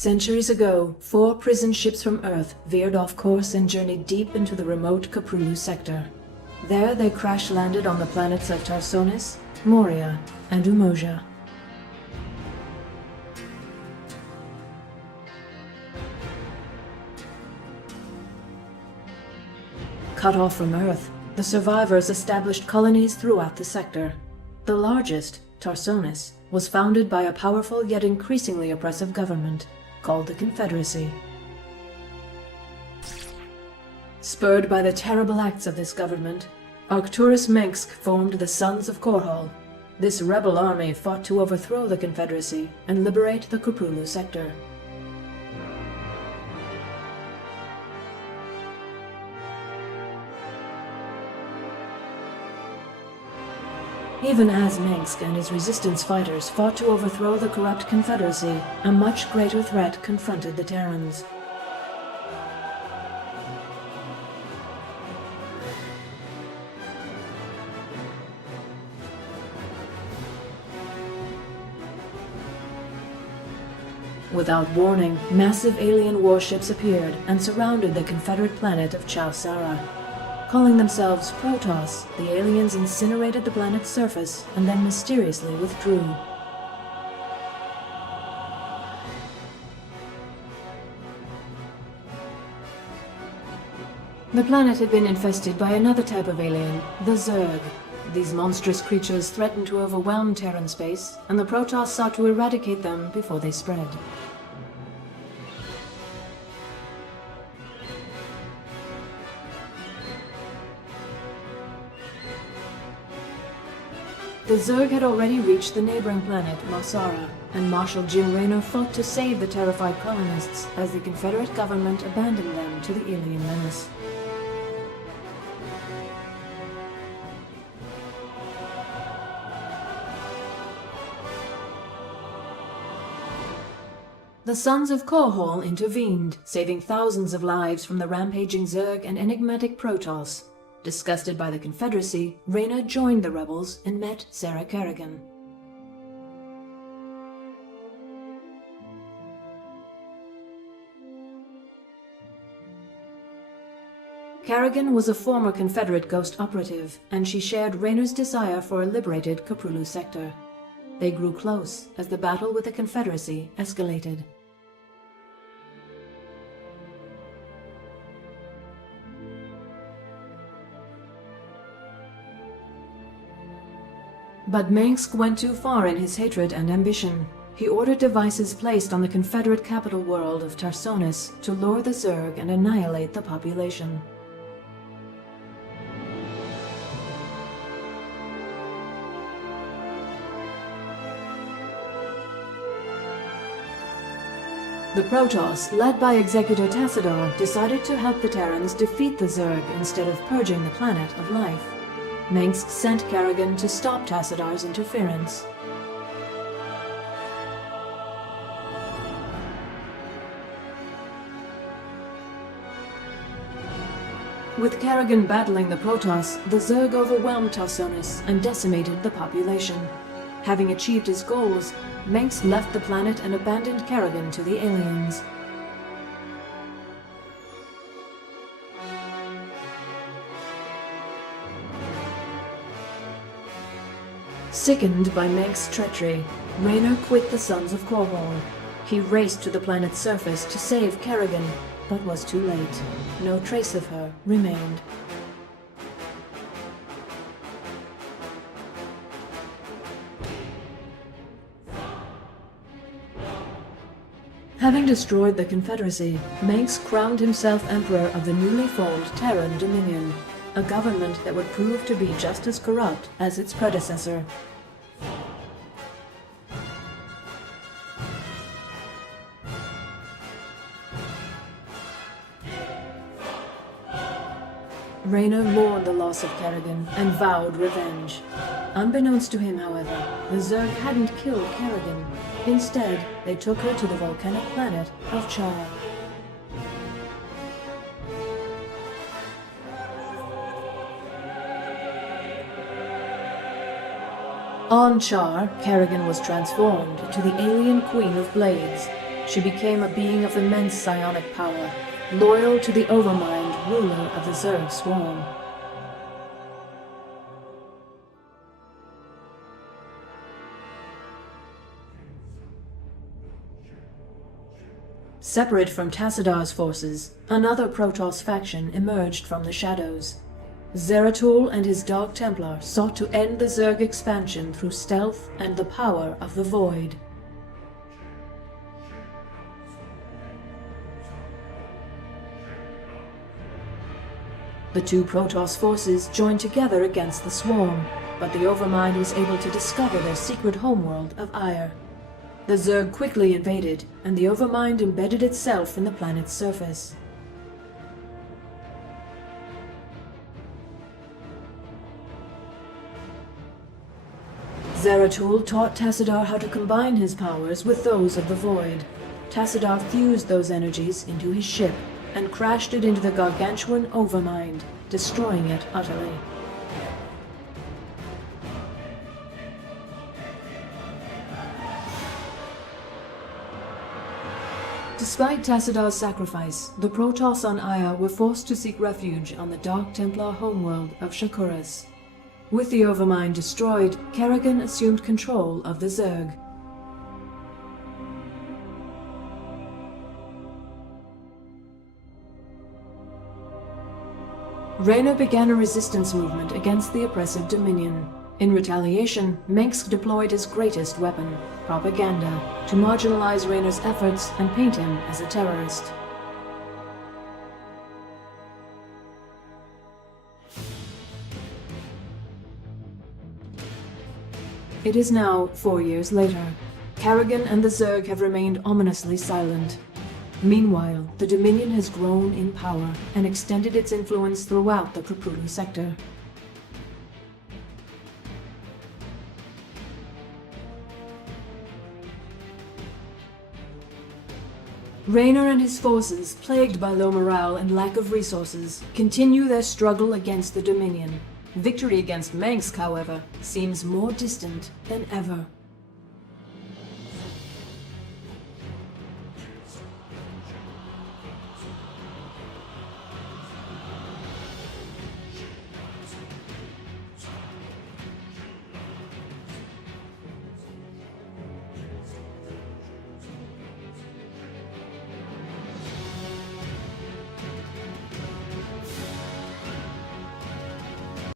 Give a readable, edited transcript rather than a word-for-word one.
Centuries ago, 4 prison ships from Earth veered off course and journeyed deep into the remote Caprulu sector. There they crash-landed on the planets of Tarsonis, Moria, and Umoja. Cut off from Earth, the survivors established colonies throughout the sector. The largest, Tarsonis, was founded by a powerful yet increasingly oppressive government called the Confederacy. Spurred by the terrible acts of this government, Arcturus Mengsk formed the Sons of Korhal. This rebel army fought to overthrow the Confederacy and liberate the Caprulu sector. Even as Mengsk and his resistance fighters fought to overthrow the corrupt Confederacy, a much greater threat confronted the Terrans. Without warning, massive alien warships appeared and surrounded the Confederate planet of Chowsara. Calling themselves Protoss, the aliens incinerated the planet's surface and then mysteriously withdrew. The planet had been infested by another type of alien, the Zerg. These monstrous creatures threatened to overwhelm Terran space, and the Protoss sought to eradicate them before they spread. The Zerg had already reached the neighboring planet, Marsara, and Marshal Jim Raynor fought to save the terrified colonists as the Confederate government abandoned them to the alien menace. The Sons of Korhal intervened, saving thousands of lives from the rampaging Zerg and enigmatic Protoss. Disgusted by the Confederacy, Raynor joined the rebels and met Sarah Kerrigan. Kerrigan was a former Confederate ghost operative, and she shared Raynor's desire for a liberated Caprulu sector. They grew close as the battle with the Confederacy escalated. But Mengsk went too far in his hatred and ambition. He ordered devices placed on the Confederate capital world of Tarsonis to lure the Zerg and annihilate the population. The Protoss, led by Executor Tassadar, decided to help the Terrans defeat the Zerg instead of purging the planet of life. Mengsk sent Kerrigan to stop Tassadar's interference. With Kerrigan battling the Protoss, the Zerg overwhelmed Tarsonis and decimated the population. Having achieved his goals, Mengsk left the planet and abandoned Kerrigan to the aliens. Sickened by Mengsk's treachery, Raynor quit the Sons of Korhal. He raced to the planet's surface to save Kerrigan, but was too late. No trace of her remained. Having destroyed the Confederacy, Mengsk crowned himself Emperor of the newly formed Terran Dominion, a government that would prove to be just as corrupt as its predecessor. Raynor mourned the loss of Kerrigan and vowed revenge. Unbeknownst to him, however, the Zerg hadn't killed Kerrigan. Instead, they took her to the volcanic planet of Char. On Char, Kerrigan was transformed to the alien Queen of Blades. she became a being of immense psionic power, loyal to the Overmind, ruler of the Zerg Swarm. Separate from Tassadar's forces, another Protoss faction emerged from the shadows. Zeratul and his Dark Templar sought to end the Zerg expansion through stealth and the power of the Void. The two Protoss forces joined together against the Swarm, but the Overmind was able to discover their secret homeworld of Ire. The Zerg quickly invaded, and the Overmind embedded itself in the planet's surface. Zeratul taught Tassadar how to combine his powers with those of the Void. Tassadar fused those energies into his ship, and crashed it into the gargantuan Overmind, destroying it utterly. Despite Tassadar's sacrifice, the Protoss on Aya were forced to seek refuge on the Dark Templar homeworld of Shakuras. With the Overmind destroyed, Kerrigan assumed control of the Zerg. Raynor began a resistance movement against the oppressive Dominion. In retaliation, Mengsk deployed his greatest weapon, propaganda, to marginalize Raynor's efforts and paint him as a terrorist. It is now 4 years later. Kerrigan and the Zerg have remained ominously silent. Meanwhile, the Dominion has grown in power and extended its influence throughout the Krapulu sector. Raynor and his forces, plagued by low morale and lack of resources, continue their struggle against the Dominion. Victory against Mengsk, however, seems more distant than ever.